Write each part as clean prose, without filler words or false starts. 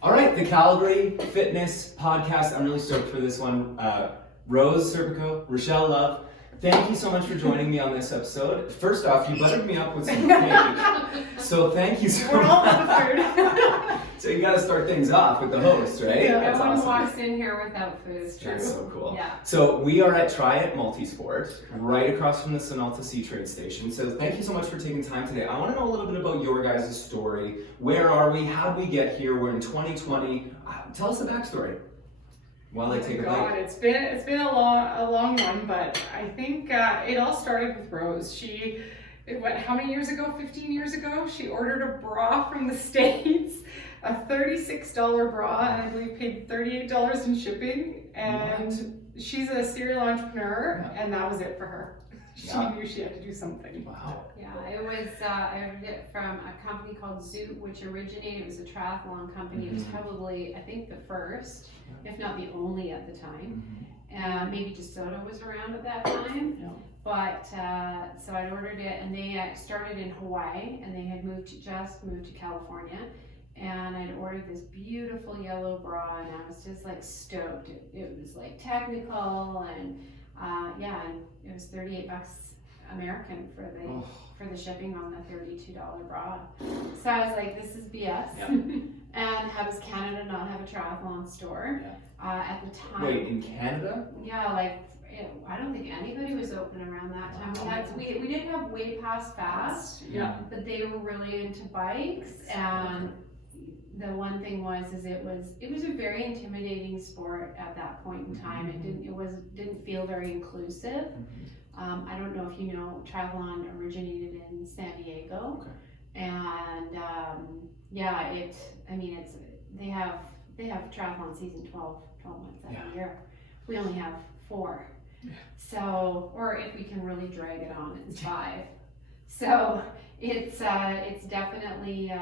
All right, the Calgary Fitness Podcast. I'm really stoked for this one. Rose Serpico, Rochelle Love, thank you so much for joining me on this episode. First off, you buttered me up with some cake, so thank you so much. We're all about food. So you got to start things off with the host, right? Yeah, No one awesome. walks in here without food. That's so cool. Yeah. So we are at Tri It Multisport, right across from the Sunalta Sea Trade Station. So thank you so much for taking time today. I want to know a little bit about your guys' story. Where are we? How did we get here? We're in 2020. Tell us the backstory. While I take a God, bite. it's been a long one, but I think it all started with Rose. How many years ago? 15 years ago, she ordered a bra from the States, a $36 bra, and I believe paid $38 in shipping. And she's a serial entrepreneur, and that was it for her. She knew she had to do something. Wow. Yeah, it was, I ordered it from a company called Zoot, which originated, it was a triathlon company. It was probably, I think, the first, if not the only at the time. Maybe DeSoto was around at that time. Yeah. But, so I'd ordered it, and they started in Hawaii, and they had moved to California. And I'd ordered this beautiful yellow bra, and I was just like stoked. It was like technical, and and it was $38 American for the shipping on the $32 bra. So I was like, this is BS. Yeah. And how does Canada not have a triathlon store? At the time. Wait, in Canada? Yeah, I don't think anybody was open around that time. We did have Way Past Fast, but they were really into bikes, and the one thing it was a very intimidating sport at that point in time. It didn't feel very inclusive. I don't know if you know, triathlon originated in San Diego, and they have triathlon season 12 months out of the year. We only have 4. So, or if we can really drag it on, it's 5. So it's definitely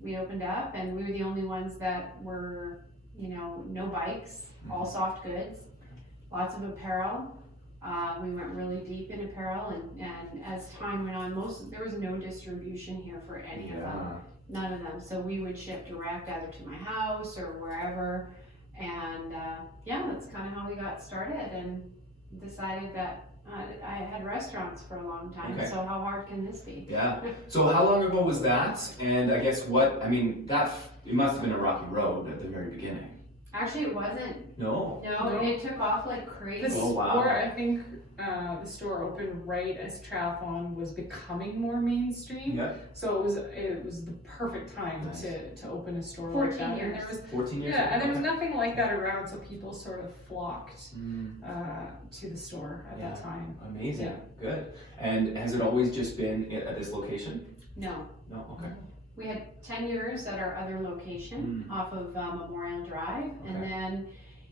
we opened up, and we were the only ones that were, no bikes, all soft goods, lots of apparel. We went really deep in apparel, and as time went on, there was no distribution here for any of them, none of them. So we would ship direct either to my house or wherever, and that's kind of how we got started, and decided that I had restaurants for a long time, so how hard can this be? Yeah. So how long ago was that? And I guess it must have been a rocky road at the very beginning. Actually, it wasn't. No. No, it took off like crazy. The store, I think, the store opened right as triathlon was becoming more mainstream. Yeah. So it was the perfect time to open a store 14 like that. years. And there was 14 years. and there was nothing like that around, so people sort of flocked to the store at that time. Amazing. Yeah. Good. And has it always just been at this location? No. No. Okay. We had 10 years at our other location off of Memorial Drive, and then,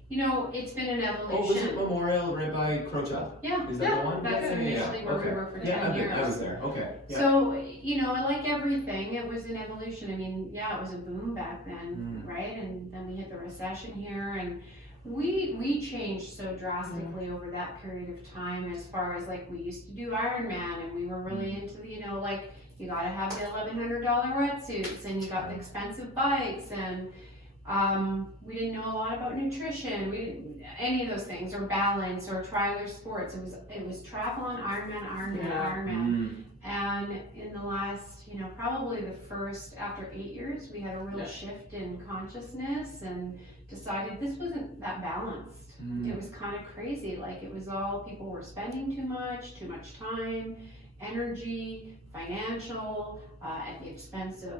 it's been an evolution. Oh, was it Memorial right by Crowchild? Yeah. Is that the one? That's initially where we were for 10 years. I was there. Okay. Yeah. So, like everything, it was an evolution. I mean, it was a boom back then, right? And then we hit the recession here, and we changed so drastically over that period of time, as far as we used to do Ironman, and we were really into the, you gotta have the $1,100 wetsuits, and you got the expensive bikes, and we didn't know a lot about nutrition. We didn't any of those things, or balance, or try other sports. It was triathlon, Ironman. And in the last, probably the first, after 8 years, we had a real shift in consciousness and decided this wasn't that balanced. It was kind of crazy. It was all, people were spending too much time, energy, financial, at the expense of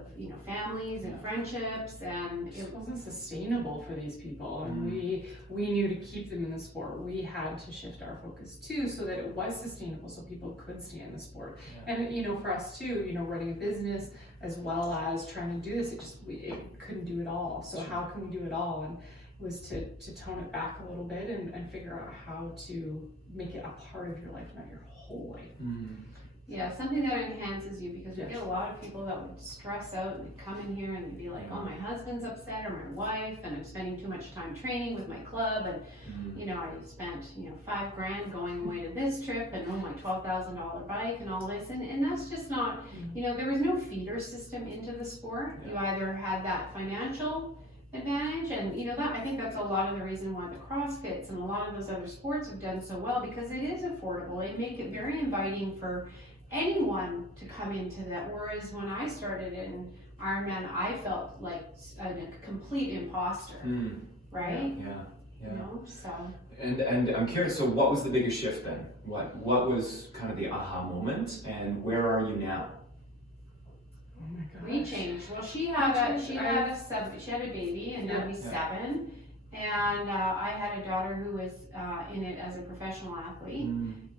families and friendships, and it wasn't sustainable for these people, and we knew to keep them in the sport, we had to shift our focus too, so that it was sustainable, so people could stay in the sport. And for us too, running a business as well as trying to do this, it couldn't do it all. So how can we do it all? And it was to tone it back a little bit and figure out how to make it a part of your life, not your whole life. Yeah, something that enhances you, because we Yes. get a lot of people that would stress out and come in here and be like, oh, my husband's upset, or my wife, and I'm spending too much time training with my club, and you know, I spent, you know, $5,000 going away to this trip, and oh, my $12,000 bike and all this, and that's just not, you know, there was no feeder system into the sport. You either had that financial advantage, and you know, that I think that's a lot of the reason why the CrossFits and a lot of those other sports have done so well, because it is affordable. It make it very inviting for anyone to come into that, whereas when I started in Ironman, I felt like a complete imposter, right? Yeah. You know, so. And I'm curious, so what was the biggest shift then? What was kind of the aha moment, and where are you now? Oh my gosh. We changed. Well, she had a baby, and now he's 7, and I had a daughter who was in it as a professional athlete,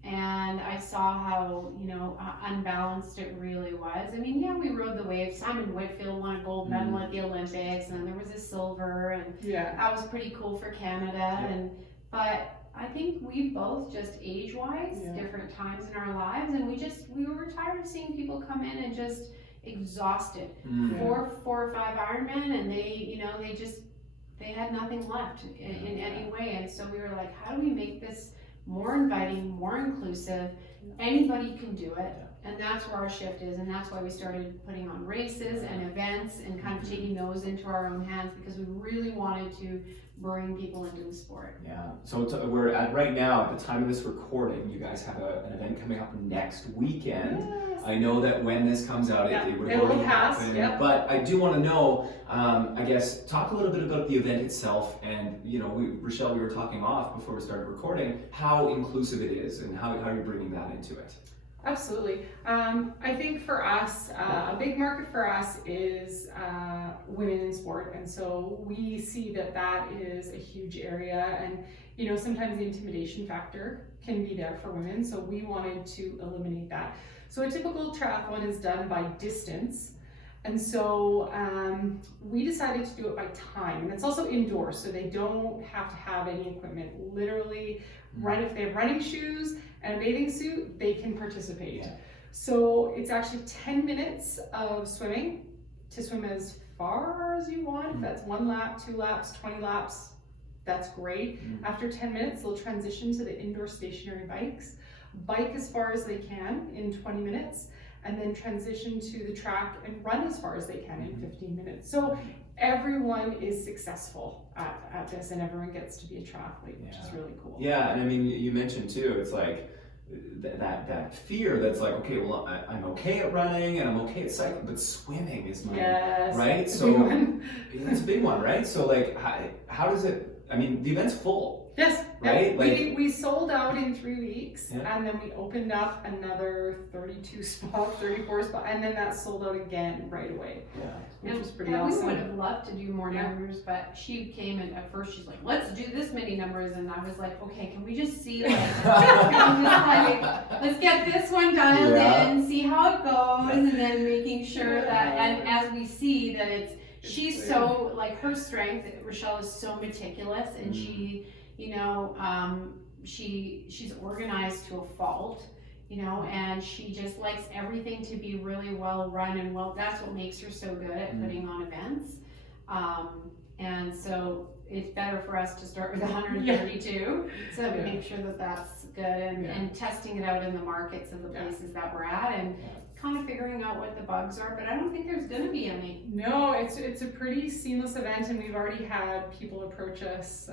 and I saw how, you know, unbalanced it really was. I mean, yeah, we rode the wave. Simon Whitfield won a gold medal at the Olympics, and then there was a silver, and that was pretty cool for Canada. But I think we both just age-wise, different times in our lives, and we were tired of seeing people come in and just exhausted. 4 or 5 Ironman, and they had nothing left in any way. And so we were like, how do we make this more inviting, more inclusive? Anybody can do it. And that's where our shift is, and that's why we started putting on races and events and kind of taking those into our own hands, because we really wanted to bring people into the sport. Yeah, so we're at right now, at the time of this recording, you guys have an event coming up next weekend. Yes. I know that when this comes out, it would have will already pass, happened, but I do want to know, I guess, talk a little bit about the event itself, and you know, Rochelle, we were talking off before we started recording, how inclusive it is and how you're bringing that into it. Absolutely. I think for us, a big market for us is women in sport, and so we see that is a huge area, and you know, sometimes the intimidation factor can be there for women, so we wanted to eliminate that. So a typical triathlon is done by distance, and so we decided to do it by time, and it's also indoors, so they don't have to have any equipment. Literally, if they have running shoes and a bathing suit, they can participate. So it's actually 10 minutes of swimming, to swim as far as you want. If that's 1 lap, 2 laps, 20 laps, that's great. After 10 minutes, they'll transition to the indoor stationary bikes, bike as far as they can in 20 minutes, and then transition to the track and run as far as they can in 15 minutes. So everyone is successful at this, and everyone gets to be a triathlete, which is really cool. Yeah, and I mean, you mentioned too, it's like that fear that's like, okay, well, I'm okay at running and I'm okay at cycling, but swimming is my, right? So it's a big one, right? So like, how does it, I mean, the event's full. Yes, right? Like, we sold out in 3 weeks, and then we opened up another 32 spots, 34 spots, and then that sold out again right away. Which was pretty awesome. We would have loved to do more numbers, but she came and at first she's like, let's do this many numbers, and I was like, okay, can we just see, like, let's get this one dialed in, see how it goes, and then making sure that, and as we see that she's so, like, her strength, Rochelle is so meticulous, and she, you know, she's organized to a fault, you know, and she just likes everything to be really well run, and that's what makes her so good at putting on events. And so it's better for us to start with 132 so that we make sure that that's good, and testing it out in the markets of the places that we're at, and kind of figuring out what the bugs are, but I don't think there's going to be any. No, it's a pretty seamless event, and we've already had people approach us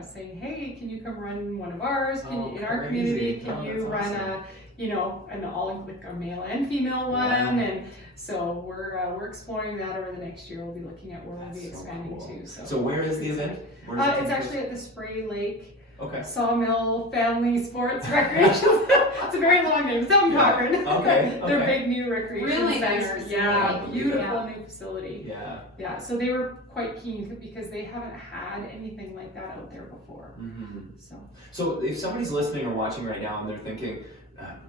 saying, hey, can you come run one of ours? In our community, can you run a male and female one? And so we're exploring that over the next year. We'll be looking at where we'll be expanding to. So where is the event? It's actually at the Spray Lake Sawmill Family Sports Recreation. It's a very long name. It's out in Cochrane. Their big new recreation center. Nice Beautiful new facility. Yeah. So they were quite keen because they haven't had anything like that out there before. So if somebody's listening or watching right now and they're thinking,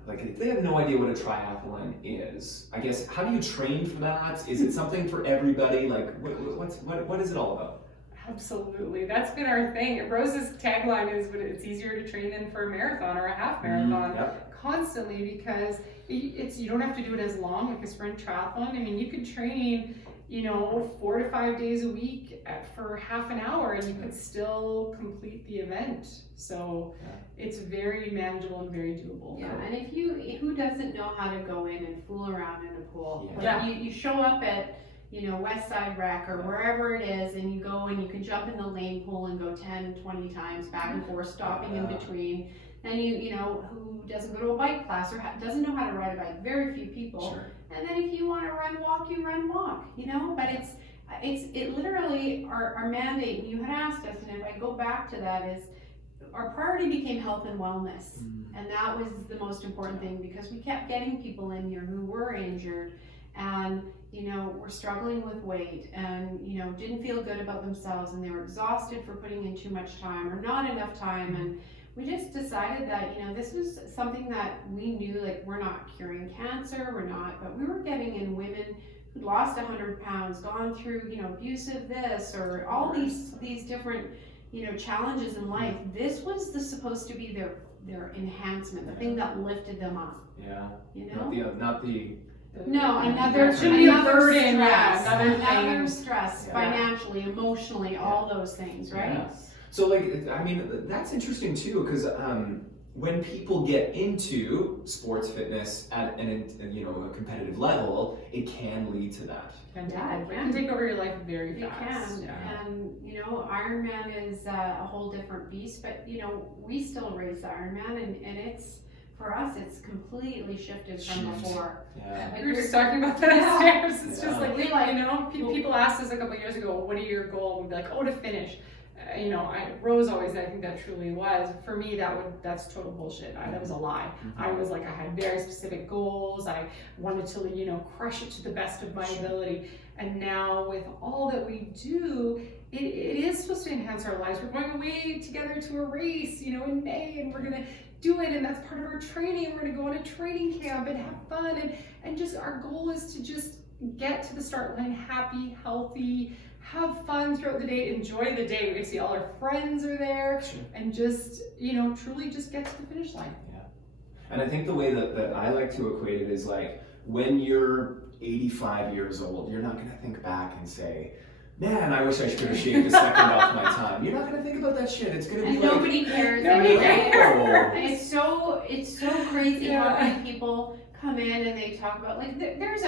like, if they have no idea what a triathlon is, I guess, how do you train for that? Is it something for everybody? Like, what is it all about? Absolutely. That's been our thing. Rose's tagline is, but it's easier to train than for a marathon or a half marathon. constantly, because you don't have to do it as long like a sprint triathlon. I mean, you could train, 4 to 5 days a week for half an hour, and you could still complete the event. So it's very manageable and very doable. Yeah, and who doesn't know how to go in and fool around in a pool? Yeah. You show up at, West Side Rec or wherever it is, and you go and you can jump in the lane pool and go 10, 20 times back and forth, stopping in between. And who doesn't go to a bike class or doesn't know how to ride a bike? Very few people. Sure. And then if you want to run walk, you run walk, But it literally, our mandate, and you had asked us, and if I go back to that, is our priority became health and wellness. And that was the most important thing, because we kept getting people in here who were injured and, were struggling with weight and, didn't feel good about themselves, and they were exhausted for putting in too much time or not enough time. And we just decided that, this was something that we knew, like, we're not curing cancer, but we were getting in women who lost 100 pounds, gone through, abusive this, or all these different, challenges in life. This was supposed to be their enhancement, the thing that lifted them up. Yeah. Not the No, another should be a burden. stress, Yeah, another stress, financially, emotionally, all those things, right? Yeah. So, that's interesting too, because when people get into sports fitness at a competitive level, it can lead to that. It can take over your life very It fast. can, Yeah. and Ironman is a whole different beast, but we still race Ironman, and it's, for us, it's completely shifted from before. Yeah. We were just talking about that upstairs. It's just like, We people asked us a couple years ago, what are your goals? We'd be like, to finish. Rose always, I think that truly was. For me, that's total bullshit. That was a lie. I was like, I had very specific goals. I wanted to, crush it to the best of my ability. And now with all that we do, it is supposed to enhance our lives. We're going away together to a race, in May, and we're gonna do it, and that's part of our training. We're gonna go on a training camp and have fun, and just our goal is to just get to the start line happy, healthy, have fun throughout the day, enjoy the day. We get to see all our friends are there, and just, truly just get to the finish line. Yeah. And I think the way that I like to equate it is like, when you're 85 years old, you're not gonna think back and say, man, I wish I could have shaved a second off my time. You're not gonna think about that shit. It's gonna be like, nobody cares. Nobody cares. It's so crazy how Yeah. many people come in and they talk about, like, there's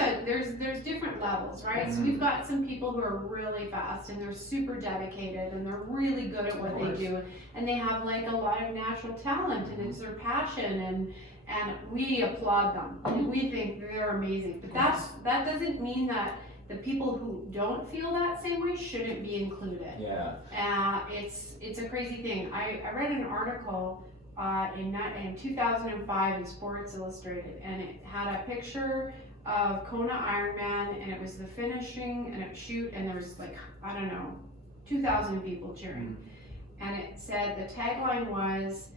different levels, right? So Mhm. we've got some people who are really fast and they're super dedicated and they're really good at what they do, and they have like a lot of natural talent and it's their passion, and we applaud them and we think they're amazing. But that doesn't mean that the people who don't feel that same way shouldn't be included. Yeah. It's a crazy thing. I read an article in 2005 in Sports Illustrated, and it had a picture of Kona Ironman, and it was the finishing and a shoot, and there was like, 2,000 people cheering. And it said, the tagline was,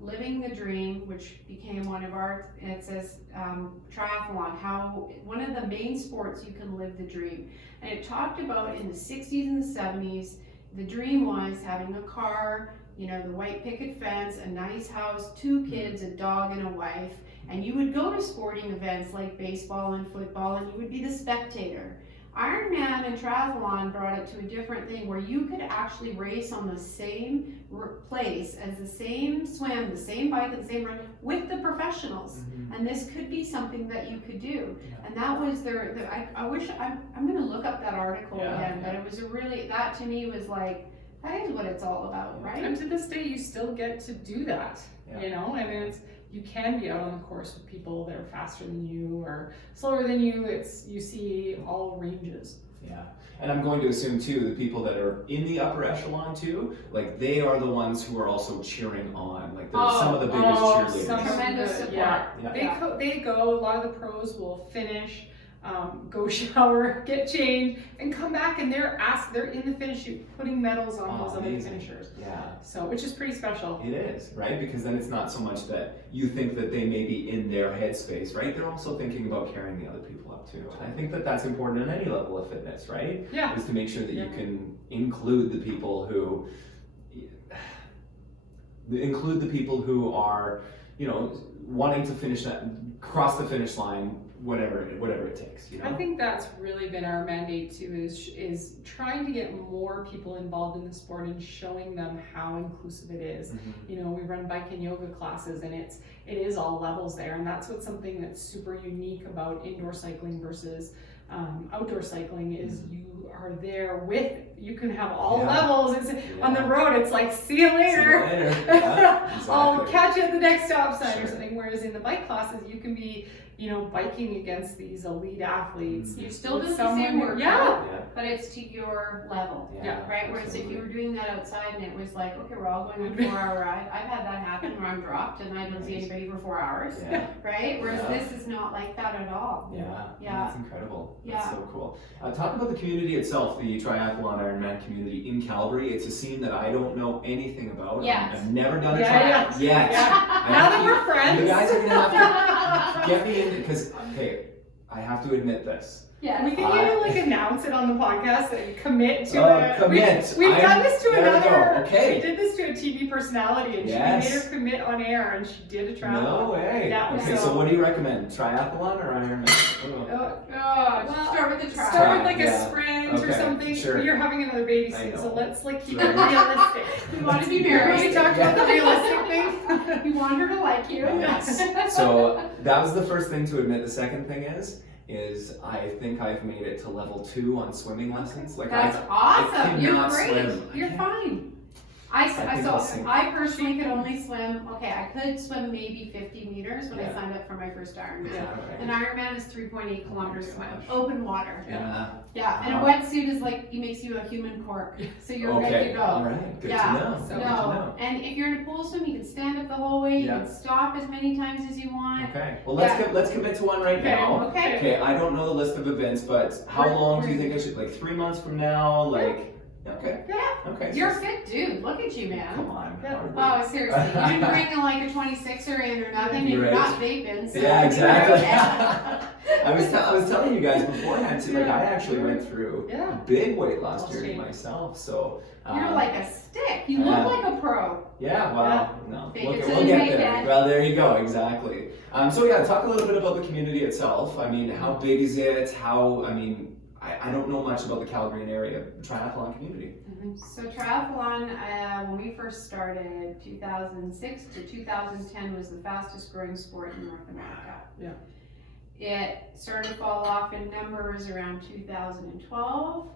living the dream, which became one of our, and it says triathlon, how one of the main sports you can live the dream. And it talked about in the 60s and the 70s, the dream was having a car, the white picket fence, a nice house, 2 kids, a dog, and a wife. And you would go to sporting events like baseball and football, and you would be the spectator. Ironman and triathlon brought it to a different thing where you could actually race on the same place as the same swim, the same bike, and the same run with the professionals. Mm-hmm. And this could be something that you could do. Yeah. And that was I wish, I'm going to look up that article again, but it was that to me was like, that is what it's all about, right? And to this day, you still get to do that, and you can be out on the course with people that are faster than you or slower than you. You see all ranges. Yeah. And I'm going to assume too, the people that are in the upper echelon too, like they are the ones who are also cheering on. Like they're some of the biggest cheerleaders. Tremendous support. Yeah. They go, a lot of the pros will finish, go shower, get changed, and come back, and they're in the finish shoot, putting medals on those other finishers. Yeah. So, which is pretty special. It is, right? Because then it's not so much that you think that they may be in their headspace, right? They're also thinking about carrying the other people up too. And I think that that's important at any level of fitness, right? Yeah. Is to make sure that you can include the people who are, wanting to cross the finish line, whatever it takes. I think that's really been our mandate too, is trying to get more people involved in the sport and showing them how inclusive it is. Mm-hmm. We run bike and yoga classes, and it is all levels there, and that's what's something that's super unique about indoor cycling versus outdoor cycling is you are there you can have all levels. On the road, it's like, see you later. Yeah, exactly. I'll catch you at the next stop sign or something. Whereas in the bike classes, you can be, biking against these elite athletes. You still do with the same work, yeah. but it's to your level, Yeah. right? Whereas Absolutely. if you were doing that outside and it was like, okay, we're all going on a 4-hour ride. I've had that happen where I'm dropped and I don't see anybody for 4 hours, right? Whereas this is not like that at all. Yeah, that's incredible. Yeah. That's so cool. Talk about the community itself, the triathlon Ironman community in Calgary. It's a scene that I don't know anything about. Yes. I've never done a Yeah, triathlon yet. Now that we're friends. You guys are gonna have to get me in, because I have to admit this. Yeah. We can even announce it on the podcast and commit to it. Commit. We've done this to there we go. another. Okay. We did this to a TV personality, and she made her commit on air, and she did a triathlon. No way. Yeah, Okay, so what do you recommend? Triathlon or Ironman? Start with the trial. Start with a sprint or Okay, something. sure. You're having another baby I soon, know. so let's keep it Right. realistic. We want to be We married. talked about the realistic thing. We want her to like you. Yes. So that was the first thing to admit. The second thing is I think I've made it to level 2 on swimming lessons. That's I awesome. You're cannot great. swim. I You're can't. fine. think I'll sink. I personally could only swim. Okay, I could swim maybe 50 meters when I Yeah. signed up for my first Ironman. Yeah, An Ironman is 3.8 kilometers Oh my swim, gosh. open water. Yeah. Yeah, and a Wow. wetsuit is like, it makes you a human cork, so you're Okay. ready to go. All right. Good Yeah. to know. So- Good to know. And if you're in a pool swim, you can stand up the whole way. You Yeah. can stop as many times as you want. Okay. Well, let's commit to one right now. Okay. Okay. I don't know the list of events, but how long do you think I should? 3 months from now? Okay. Yeah. Okay. You're a fit dude. Look at you, man. Come on. Yeah. hardly. Oh, seriously. You didn't bring a 26er in or nothing, and you're Right. not vaping. So Yeah, you're exactly. okay. I was telling you guys beforehand too. I actually went through Yeah. big weight loss I'll journey see. myself. So You're like a stick. You look Yeah. like a pro. yeah. Well, no. Fake We'll it till we'll you get make there. it. Well, there you go. Exactly. So yeah, talk a little bit about the community itself. I mean, how big is it? I don't know much about the Calgary area triathlon community. So triathlon, when we first started, 2006 to 2010 was the fastest growing sport in North America. Yeah. It started to fall off in numbers around 2012.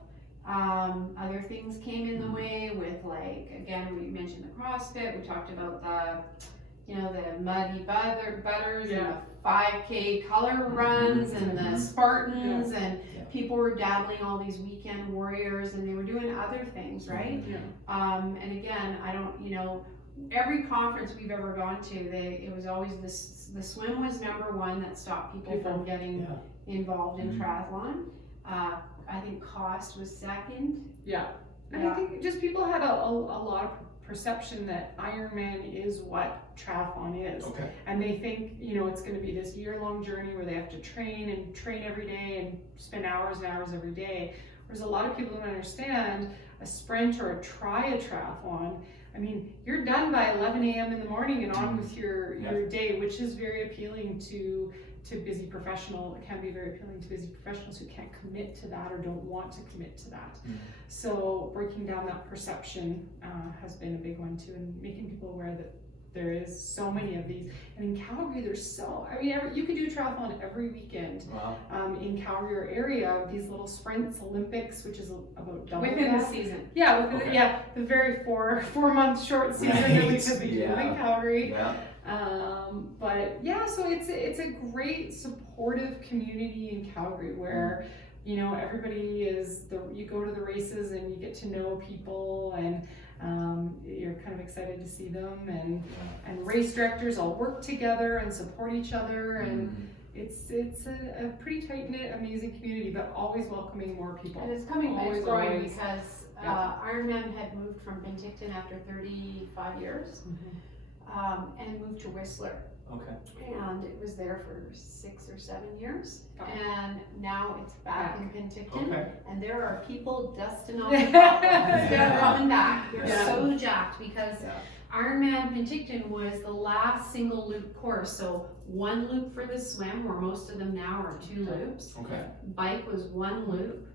Other things came in the way with again, we mentioned the CrossFit, we talked about the muddy butters and the 5K color runs and the Spartans and people were dabbling all these weekend warriors and they were doing other things, right? Yeah. And again, I don't, every conference we've ever gone to, it was always the swim was number one that stopped people from getting involved in triathlon. I think cost was second. Yeah. And I think just people had a lot of perception that Ironman is what triathlon is. Okay. And they think, it's going to be this year-long journey where they have to train every day and spend hours and hours every day. Whereas a lot of people don't understand a sprint or a triathlon. I mean, you're done by 11 a.m. in the morning and on with your day, which is very appealing to busy professional. It can be very appealing to busy professionals who can't commit to that or don't want to commit to that. So breaking down that perception has been a big one too, and making people aware that there is so many of these. And in Calgary, you could do triathlon every weekend. Wow. In Calgary or area, these little sprints, Olympics, which is about double Within the that. season. Yeah, the very 4-month short season that we typically do in Calgary. Yeah. But yeah, so it's a great supportive community in Calgary where everybody you go to the races and you get to know people and you're kind of excited to see them and race directors all work together and support each other and it's a pretty tight-knit, amazing community, but always welcoming more people. And it's growing Always. because Ironman had moved from Penticton after 35 years and moved to Whistler. Okay. And it was there for 6 or 7 years. Wow. And now it's back in Penticton. Okay. And there are people dusting off the problems. They're coming back. They're Yeah. so jacked because Yeah. Ironman Penticton was the last single loop course. So 1 loop for the swim, where most of them now are 2 loops. Okay. Bike was 1 loop.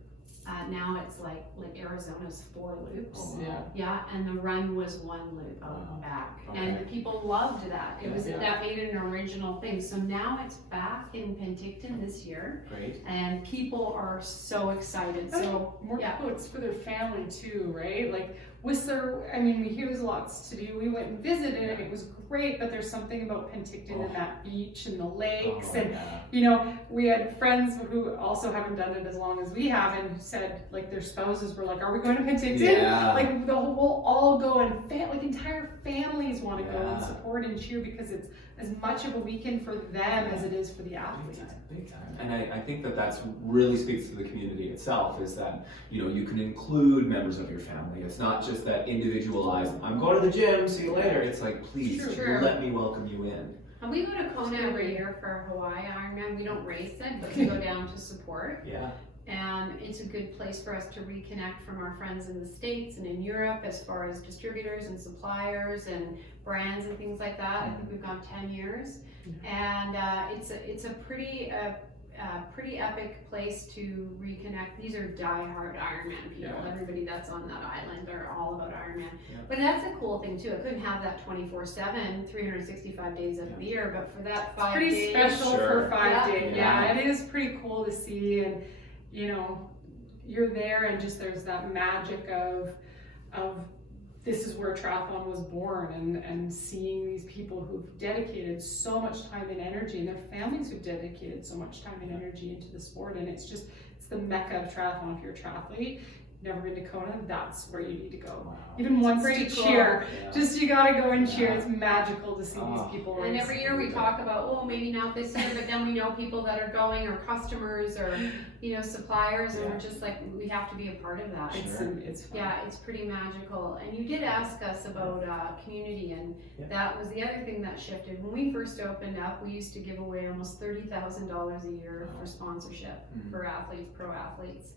Now it's like Arizona's 4 loops. Oh, Yeah. Yeah, and the run was 1 loop out and back. And Okay. the people loved that. It was Yeah. that made it an original thing. So now it's back in Penticton this year, Great. and people are so excited. So more yeah. quotes for their family too, right? Like Whistler, I mean, we hear there's lots to do. We went and visited and it was great, but there's something about Penticton and that beach and the lakes. Oh, And, yeah. you know, we had friends who also haven't done it as long as we have and said, like, their spouses were like, are we going to Penticton? Yeah. Like, we'll all go and, like, entire families want to go and Yeah. support and cheer because it's as much of a weekend for them as it is for the Big athletes. time, big time. And I think that that's really speaks to the community itself, is that, you know, you can include members of your family. It's not just that individualized, I'm going to the gym, see you later. It's like, please, Sure. let me welcome you in. And we go to Kona every year for Hawaii Ironman. We don't race it, but we go down to support. Yeah. And it's a good place for us to reconnect from our friends in the States and in Europe as far as distributors and suppliers and brands and things like that. I think we've gone 10 years. And it's a pretty epic place to reconnect. These are diehard Ironman people. Yeah. Everybody that's on that island, they're all about Ironman. Yeah. But that's a cool thing too. I couldn't have that 24/7, 365 days of the year, but for that 5 Pretty days. special Sure. for 5 days. Yeah. Yeah, it is pretty cool to see, and you know, you're there, and just there's that magic of this is where triathlon was born, and seeing these people who've dedicated so much time and energy, and their families who've dedicated so much time and energy into the sport, and it's the mecca of triathlon. If you're a triathlete, never been to Kona, that's where you need to go. Wow. Even once to pretty cool. cheer. Yeah. Just you gotta go and cheer. Yeah. It's magical to see Oh. these people. And race. every year we talk about, oh, maybe not this year, but then we know people that are going, or customers, or suppliers, and Yeah. we're just like, we have to be a part of that. It's fun. Yeah, it's pretty magical. And you did ask us about community, and that was the other thing that shifted. When we first opened up, we used to give away almost $30,000 a year for sponsorship for athletes, pro athletes.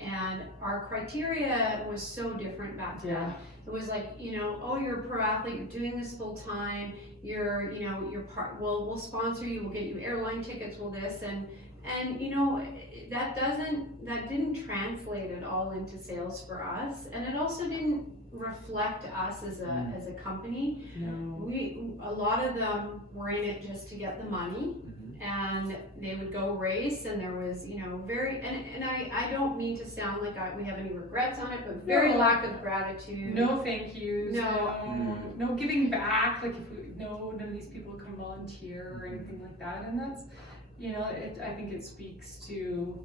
And our criteria was so different back then. Yeah. It was like, oh, you're a pro athlete, you're doing this full time, you're part, we'll sponsor you, we'll get you airline tickets, we'll this, and that didn't translate at all into sales for us, and it also didn't reflect us as a company. No. A lot of them were in it just to get the money. And they would go race, and there was, very, and I don't mean to sound like we have any regrets on it, but very lack of gratitude. No thank yous. No. No giving back. Like none of these people come volunteer or anything like that. And that's, I think it speaks to,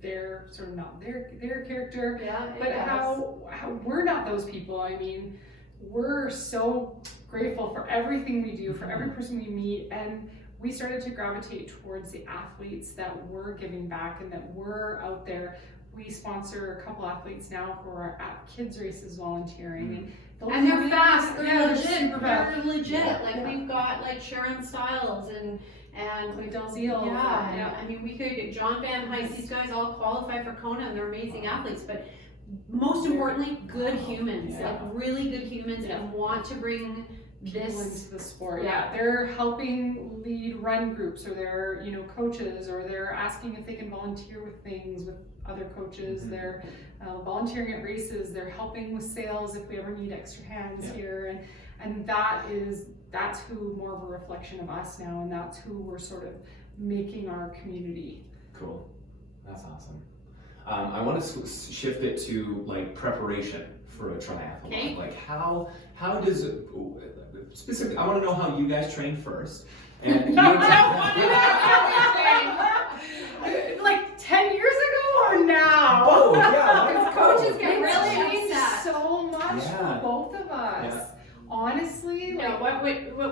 their sort of not their character, but how we're not those people. I mean, we're so grateful for everything we do, for every person we meet, and we started to gravitate towards the athletes that were giving back and that were out there. We sponsor a couple athletes now who are at kids races volunteering, and they're fast. They're legit. super fast. They're legit. We've got like Sharon Stiles and like Delzeel. Yeah. I mean, we could John Van Heist. These guys all qualify for Kona, and they're amazing athletes. But most importantly, good humans, like really good humans, and want to bring people into the sport. Yeah. They're helping lead run groups, or they're coaches, or they're asking if they can volunteer with things with other coaches. They're volunteering at races. They're helping with sales if we ever need extra hands here, and that's who more of a reflection of us now, and that's who we're sort of making our community. Cool, that's awesome. I want to shift it to like preparation for a triathlon. Okay. Like how does it specifically? I want to know how you guys train first. And like 10 years ago or now? Oh yeah. Because coaches get It's really changed upset. so much Yeah. for both of us. Yeah. Honestly, No, what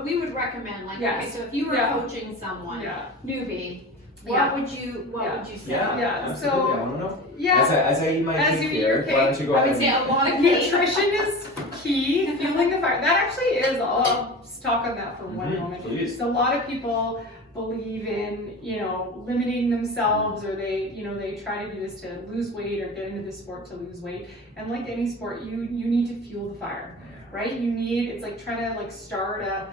we would recommend, like, Yes. okay, so if you were Yeah. coaching someone, newbie, Yeah. what would you say? Yeah, absolutely. I want to know. Yeah. As I eat my As cake you eat here, your why don't you go I ahead? would say a lot of nutrition is key. Fueling the fire. That actually is all talk on that for one moment. Please. So a lot of people believe in, limiting themselves, or they try to do this to lose weight or get into this sport to lose weight. And like any sport, you need to fuel the fire, right? It's like trying to start a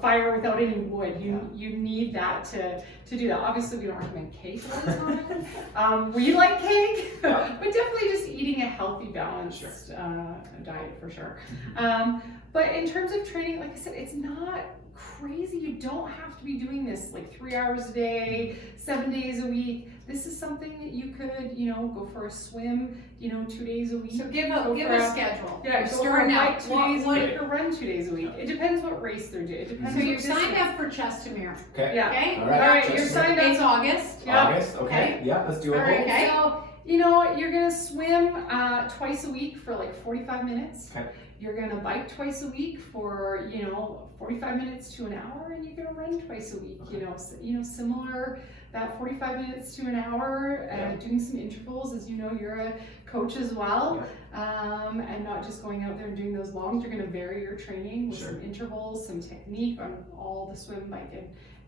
fire without any wood. You need that to do that. Obviously, we don't recommend cake all the time. We like cake, but definitely just eating a healthy, balanced diet for sure. But in terms of training, like I said, it's not crazy. You don't have to be doing this like 3 hours a day, 7 days a week. This is something that you could, go for a swim, 2 days a week. So give a schedule. Yeah, go for a bike 2 days a week or run 2 days a week. It depends what race they're doing. It depends. So you're signed up for Chestermere. Okay. Yeah. Okay. All right. You're signed up. It's August. Yeah. August. Okay. Yeah, let's do it. All right. Okay. So, you're gonna swim twice a week for like 45 minutes. Okay. You're gonna bike twice a week for 45 minutes to an hour, and you're gonna run twice a week. Similar, that 45 minutes to an hour, doing some intervals. As you know, you're a coach as well, and not just going out there and doing those longs. You're gonna vary your training with some intervals, some technique on all the swim, bike,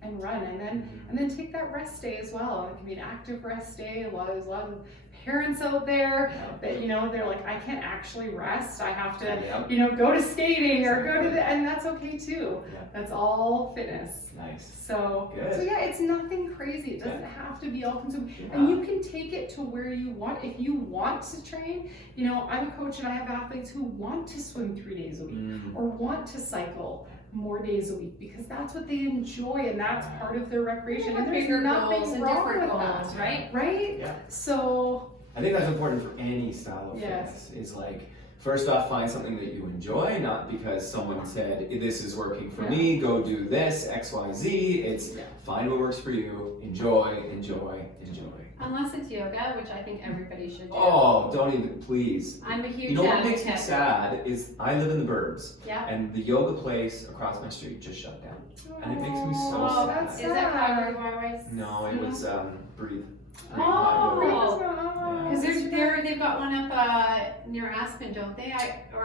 and run, and then take that rest day as well. It can be an active rest day. There's a lot of parents out there that they're like, I can't actually rest. I have to go to skating or go to and that's okay too. That's all fitness. Nice. So it's nothing crazy. It doesn't have to be all consuming, and you can take it to where you want. If you want to train, I'm a coach and I have athletes who want to swim 3 days a week or want to cycle more days a week because that's what they enjoy and that's part of their recreation. And there's nothing wrong with that, right? Right? Yeah. So I think that's important for any style of fitness. Is like, first off, find something that you enjoy, not because someone said this is working for me, go do this, X, Y, Z. It's find what works for you, enjoy. Unless it's yoga, which I think everybody should do. Oh, don't even, please. I'm a huge what makes me sad is I live in the burbs, Yeah. and the yoga place across my street just shut down. And it makes me so Oh, sad. is that Calgary Waterways? No, it was Breathe. Oh, because they've got one up near Aspen, don't they?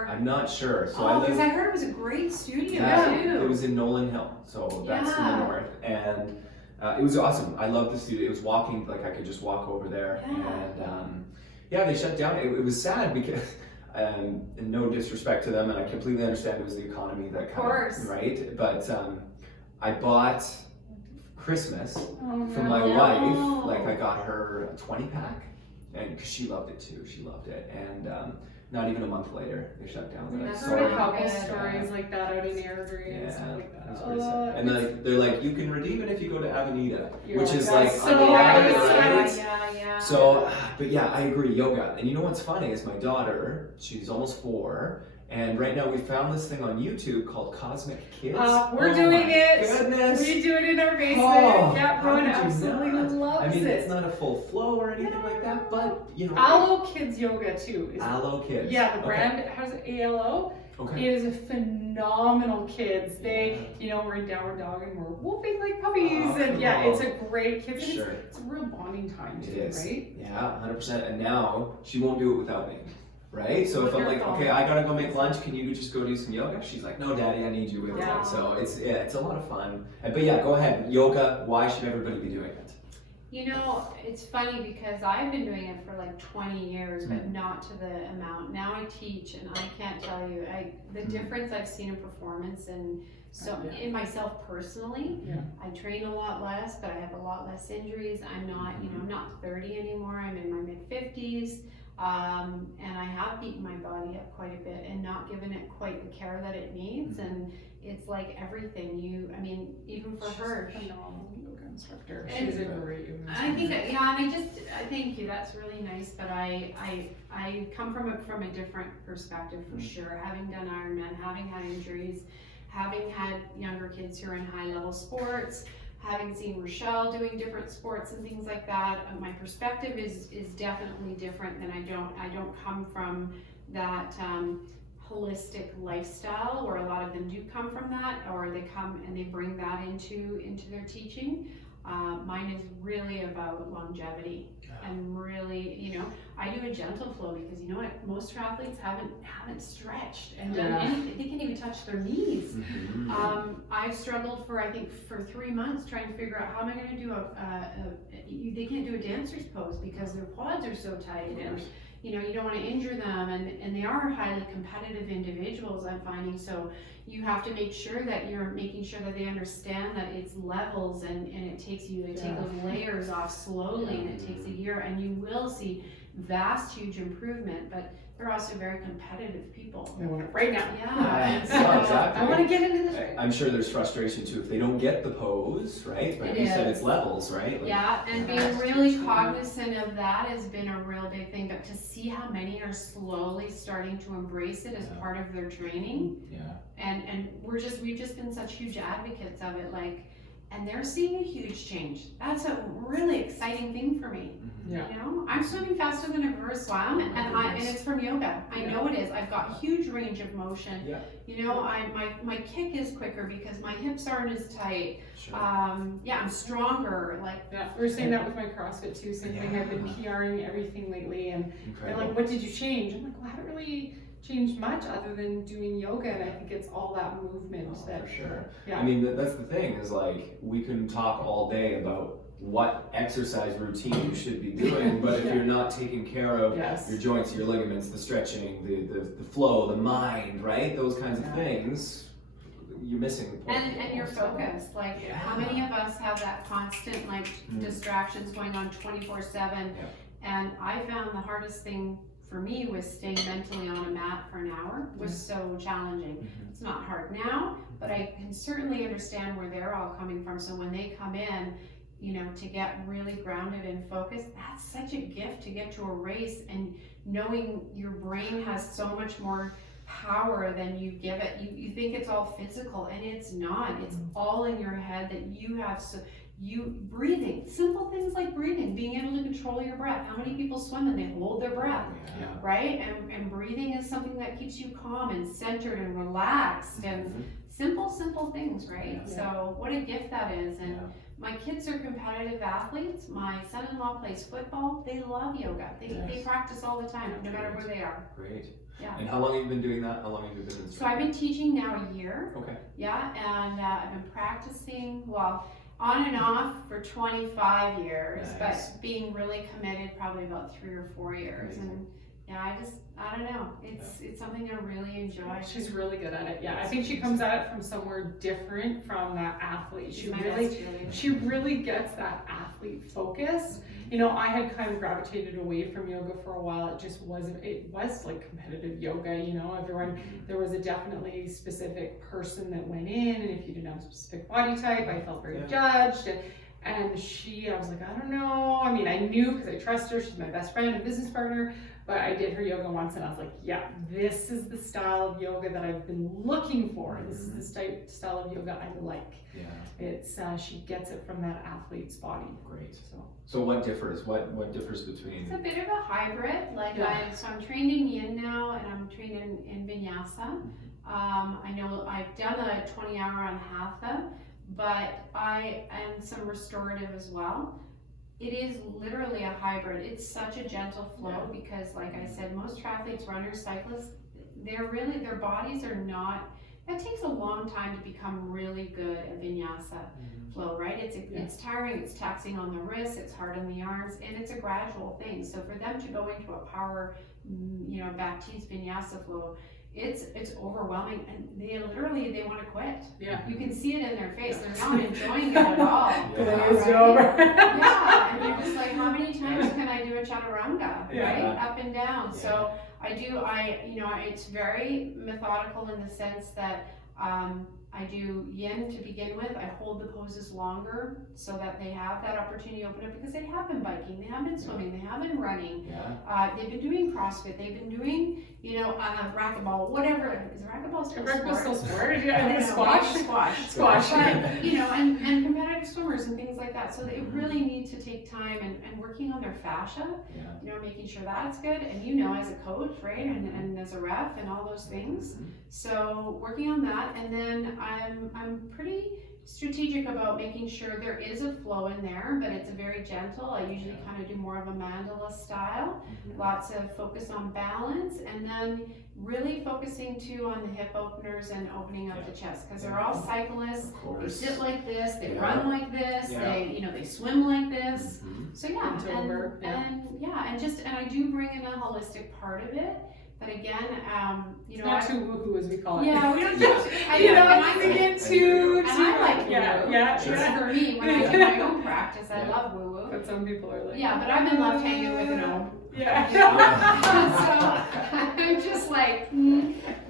I'm not sure. So because I heard it was a great studio it too. was in Nolan Hill, so that's in the north, and it was awesome. I loved the studio. It was walking, like I could just walk over there, and they shut down. It was sad because, and no disrespect to them, and I completely understand it was the economy that kind of, right? But I bought Christmas for my wife. Like I got her a 20-pack, and because she loved it too. She loved it, and not even a month later, they shut down. I've heard a couple stories like that out in Airdrie and stuff like that. It was pretty sad. And they're like, you can redeem it if you go to Avenida, which is like so right? Yeah. So, but yeah, I agree, yoga. And you know what's funny is my daughter, she's almost 4, and right now we found this thing on YouTube called Cosmic Kids. We're doing it. Goodness. We do it in our basement. Rowan absolutely loves it. I mean, it's not a full flow or anything like that, but Aloe Kids Yoga too. Aloe Kids. Yeah, the brand has ALO. Okay. It is a phenomenal kids. They, we're in downward dog and we're whooping like puppies, and it's a great kids. Sure. It's a real bonding time too, it is. Right? Yeah, 100%. And now she won't do it without me. Right? So if I'm like, okay, I gotta go make lunch, can you just go do some yoga? She's like, no, Daddy, I need you with me. So it's a lot of fun. But yeah, go ahead. Yoga, why should everybody be doing it? It's funny because I've been doing it for like 20 years, but not to the amount. Now I teach, and I can't tell you the difference I've seen in performance, and so in myself personally. I train a lot less, but I have a lot less injuries. I'm not, I'm not 30 anymore. I'm in my mid 50s. And I have beaten my body up quite a bit and not given it quite the care that it needs. And it's like everything even for her. She's a phenomenal yoga instructor. And She's a great yoga instructor. I think I thank you. That's really nice. But I come from a different perspective for sure. Having done Ironman, having had injuries, having had younger kids who are in high level sports, having seen Rochelle doing different sports and things like that, my perspective is definitely different than I don't come from that holistic lifestyle where a lot of them do come from that, or they come and they bring that into their teaching. Mine is really about longevity, and really, I do a gentle flow because you know what? Most triathletes haven't stretched and Yeah. done anything. They can't even touch their knees. Mm-hmm. I've struggled for, I think, for 3 months trying to figure out how am I going to do they can't do a dancer's pose because their quads are so tight, and you know, you don't want to injure them, and they are highly competitive individuals, I'm finding. So you have to make sure that you're making sure that they understand that it's levels, and it takes you to take those layers off slowly, and it takes a year, and you will see vast, huge improvement, but they're also very competitive people. They want it right now. Yeah. So exactly. I want to get into this right. I'm sure there's frustration too if they don't get the pose, right? But It you said is. it's levels, right? Like, Yeah, and being really cognizant of that has been a real big thing, but to see how many are slowly starting to embrace it as part of their training, and we've just been such huge advocates of it, like, and they're seeing a huge change. That's a really exciting thing for me. Yeah. You know, I'm swimming faster than I've ever swam, and it's from yoga. I know it is. I've got huge range of motion. Yeah. You know, my kick is quicker because my hips aren't as tight. Sure. I'm stronger. Like, Yeah, we were saying that with my CrossFit too. Same thing. I've been PRing everything lately, and they're Incredible. like, "What did you change?" I'm like, "Well, I haven't really changed much other than doing yoga," and I think it's all that movement that. For sure. Yeah. I mean, that's the thing is like we can talk all day about what exercise routine you should be doing, but if you're not taking care of Yes. your joints, your ligaments, the stretching, the flow, the mind, right? Those kinds of things, you're missing the point. and you're focused. Like, how many of us have that constant like distractions going on 24/7? And I found the hardest thing for me was staying mentally on a mat for an hour was so challenging. It's not hard now, but I can certainly understand where they're all coming from. So when they come in, you know, to get really grounded and focused, that's such a gift to get to a race and knowing your brain has so much more power than you give it. You think it's all physical, and it's not. It's all in your head that you have. So you breathing, simple things like breathing, being able to control your breath. How many people swim and they hold their breath, right? And breathing is something that keeps you calm and centered and relaxed, and simple things, right? So what a gift that is. And my kids are competitive athletes. My son-in-law plays football. They love yoga. They practice all the time, no matter where they are. Great. Yeah. And how long have you been doing that? How long have you been in So I've been teaching now a year. Okay. Yeah, and I've been practicing, well, on and off for 25 years, Nice. but being really committed probably about 3 or 4 years. Amazing. And yeah, I don't know. It's something I really enjoy. She's really good at it. Yeah, I think she comes at it from somewhere different from that athlete. She's my best cheerleader. She really gets that athlete focus. You know, I had kind of gravitated away from yoga for a while. It was like competitive yoga, you know, there was a definitely specific person that went in, and if you didn't have a specific body type, I felt very judged. And I was like, I don't know. I mean, I knew because I trust her. She's my best friend and business partner. But I did her yoga once, and I was like, yeah, this is the style of yoga that I've been looking for. This is the style of yoga I like. Yeah. It's she gets it from that athlete's body. Great. So what differs? What differs between? It's a bit of a hybrid. Like I'm trained in Yin now, and I'm trained in Vinyasa. I know I've done a 20-hour on Hatha, but and some restorative as well. It is literally a hybrid. It's such a gentle flow because, like I said, most triathletes, runners, cyclists, their bodies are not. That takes a long time to become really good at Vinyasa flow, right? It's tiring, it's taxing on the wrists, it's hard on the arms, and it's a gradual thing. So for them to go into a power, Baptiste Vinyasa flow, it's overwhelming, and they want to quit. Yeah. You can see it in their face. They're not enjoying it at all. And they're just like, how many times can I do a chaturanga, right? Up and down. So it's very methodical in the sense that I do yin to begin with. I hold the poses longer so that they have that opportunity to open up because they have been biking, they have been swimming, they have been running. They've been doing CrossFit, they've been doing, racquetball, whatever. Is racquetball still a sport? Still sport? Yeah, I think squash. But, and competitive swimmers and things like that. So they really need to take time and working on their fascia, making sure that's good. And as a coach, right, and as a ref and all those things. So working on that, and then I'm pretty strategic about making sure there is a flow in there, but it's a very gentle. I usually kind of do more of a mandala style, lots of focus on balance, and then really focusing too on the hip openers and opening up the chest, because they're all cyclists. They sit like this, they run like this, they they swim like this. So and I do bring in a holistic part of it. But again, not too woohoo as we call it. Yeah, we don't just, I get too. And I like woo-woo. For me, when I do my own practice, I love woo-woo. But some people are like, but I'm in left-handed with an O. So I'm just like,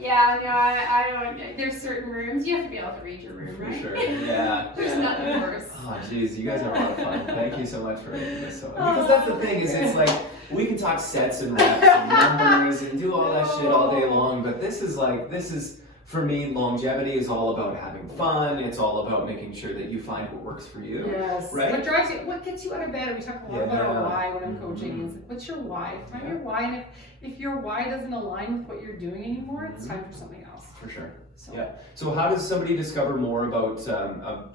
I don't. There's certain rooms you have to be able to read your room, right? For sure. Yeah. There's nothing worse. Oh, geez, you guys are a lot of fun. Thank you so much for making this so. Because that's the thing is, it's like we can talk sets and reps and numbers and do all that shit all day long, but this is for me, longevity is all about having fun. It's all about making sure that you find what works for you. Yes. Right? What drives you? What gets you out of bed? We talk a lot about our why when I'm coaching. Is what's your why? Find your why, and if your why doesn't align with what you're doing anymore, it's time for something else. For sure. So how does somebody discover more about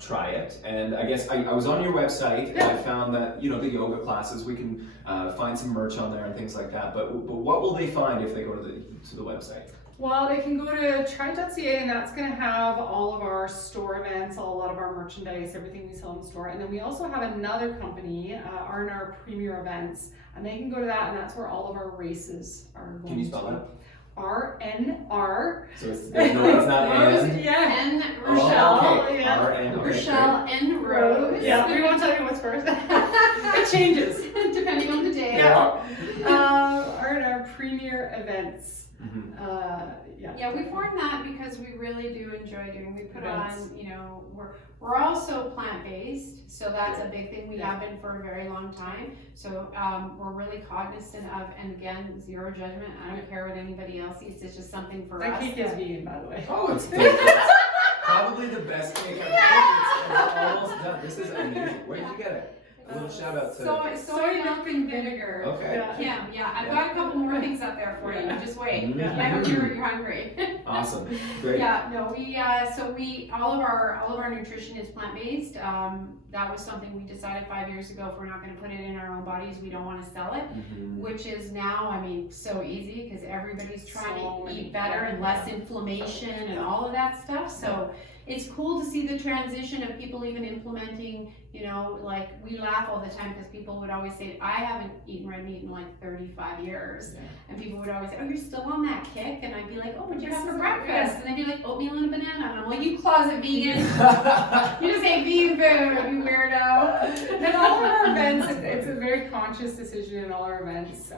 Tri It? And I guess I was on your website and I found that the yoga classes, we can find some merch on there and things like that. But what will they find if they go to the website? Well, they can go to tri.ca, and that's going to have all of our store events, a lot of our merchandise, everything we sell in the store. And then we also have another company, R&R Premier Events, and they can go to that, and that's where all of our races are going to. Can you spell that? R-N-R. So it's not N. N Rochelle. Oh, okay. Yeah. Rochelle N Rose. Yeah, we won't tell you what's first. It changes depending on the day. R&R Premier Events. We formed that because we really do enjoy doing. We put events. on, we're also plant-based, so that's a big thing. We have been for a very long time. So we're really cognizant of, and again, zero judgment. I don't care what anybody else eats. It's just something for us. That cake is vegan, by the way. Oh, it's probably the best cake I've had. It's almost done. This is amazing. Where did you get it? A little shout out to soy milk and vinegar. Okay. Kim, I've got a couple more things up there for you. Just wait. You're hungry. Awesome. Great. We all of our nutrition is plant based. That was something we decided 5 years ago. If we're not going to put it in our own bodies, we don't want to sell it. Which is now, so easy because everybody's trying to eat better and less inflammation and all of that stuff. So it's cool to see the transition of people even implementing, like we laugh all the time because people would always say, I haven't eaten red meat in like 35 years. And people would always say, oh, you're still on that kick? And I'd be like, oh, what'd you have for breakfast? And they'd be like, oatmeal and a banana. And I'm like, you closet vegan. You just ate vegan food, you weirdo. And all of our events, it's a very conscious decision in all our events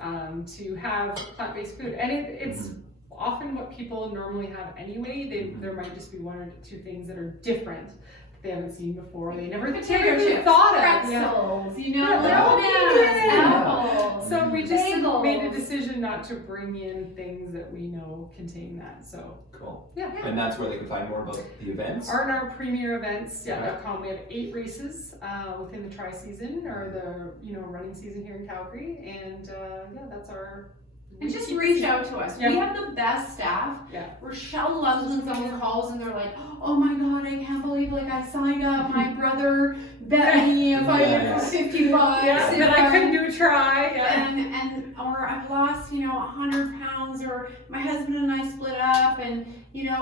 to have plant-based food. And it's often what people normally have anyway. There might just be one or two things that are different that they haven't seen before. They never thought of. Pretzels, apples. So we just bagels. made a decision not to bring in things that we know contain that. So cool. Yeah. And that's where they can find more about the events? R&R Premier Events.com. We have 8 races within the tri-season or the running season here in Calgary, and that's our. And just reach out to us. We have the best staff. Rochelle loves when someone calls and they're like, oh my God, I can't believe I signed up. My brother bet me if I would for $50. That I couldn't do a try. Or I've lost, 100 pounds, or my husband and I split up, and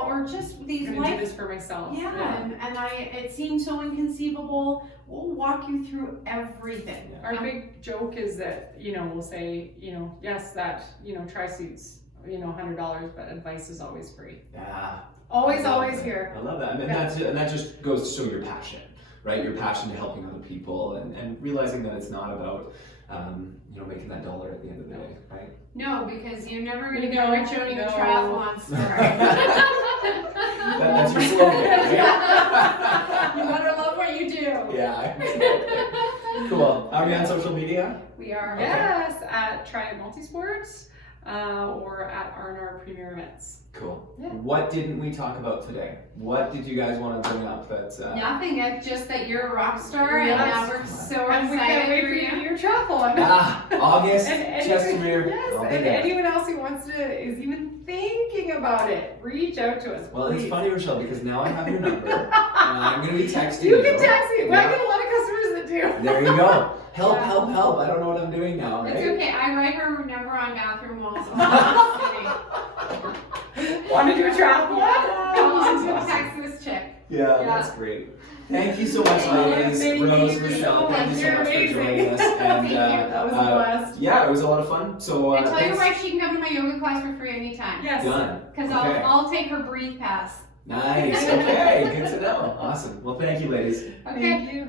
or just these I'm gonna do this for myself. It seems so inconceivable. We'll walk you through everything. Our big joke is that, we'll say, yes, that, tri-suits, $100, but advice is always free. Yeah. Always here. I love that. And that just goes to show your passion, right? Your passion to helping other people and realizing that it's not about, making that dollar at the end of the day, right? No, because you're never going to get rich owning a triathlon store. That's your slogan, right? You better love what you do. Yeah. Cool. Are we on social media? We are. Yes, at Tri It Multisport. or at our premier events. Cool. Yeah. What didn't we talk about today? What did you guys want to bring up that? Nothing. It's just that you're a rock star, and Yes. now we're so And we can't excited wait for for you to do you. your triathlon. August, And Chestermere. yes, I'll be and there. anyone else who wants to, is even thinking about it, reach out to us. Well, please. it's funny, Rochelle, because now I have your number, and I'm going to be texting You can text me. Well, Yeah. I get a lot of customers that do. There you go. Help, Yeah. help, help. I don't know what I'm doing now, right? It's okay. I write her number on bathroom walls all over the city. Want to do a triathlon? I'm gonna text this chick. Yeah, Yeah. that's great. Thank you so much, Oh, ladies. thank Rose, you Rochelle, so thank you much. so You're much for amazing. joining us. And Thank you. That was a blast. yeah, it was a lot of fun. So And tell your thanks. wife she can come to my yoga class for free anytime. Yes. Done. Because Okay. I'll take her breathe pass. Nice. Okay, good to know. Awesome. Well, thank you, ladies. Okay. Thank you.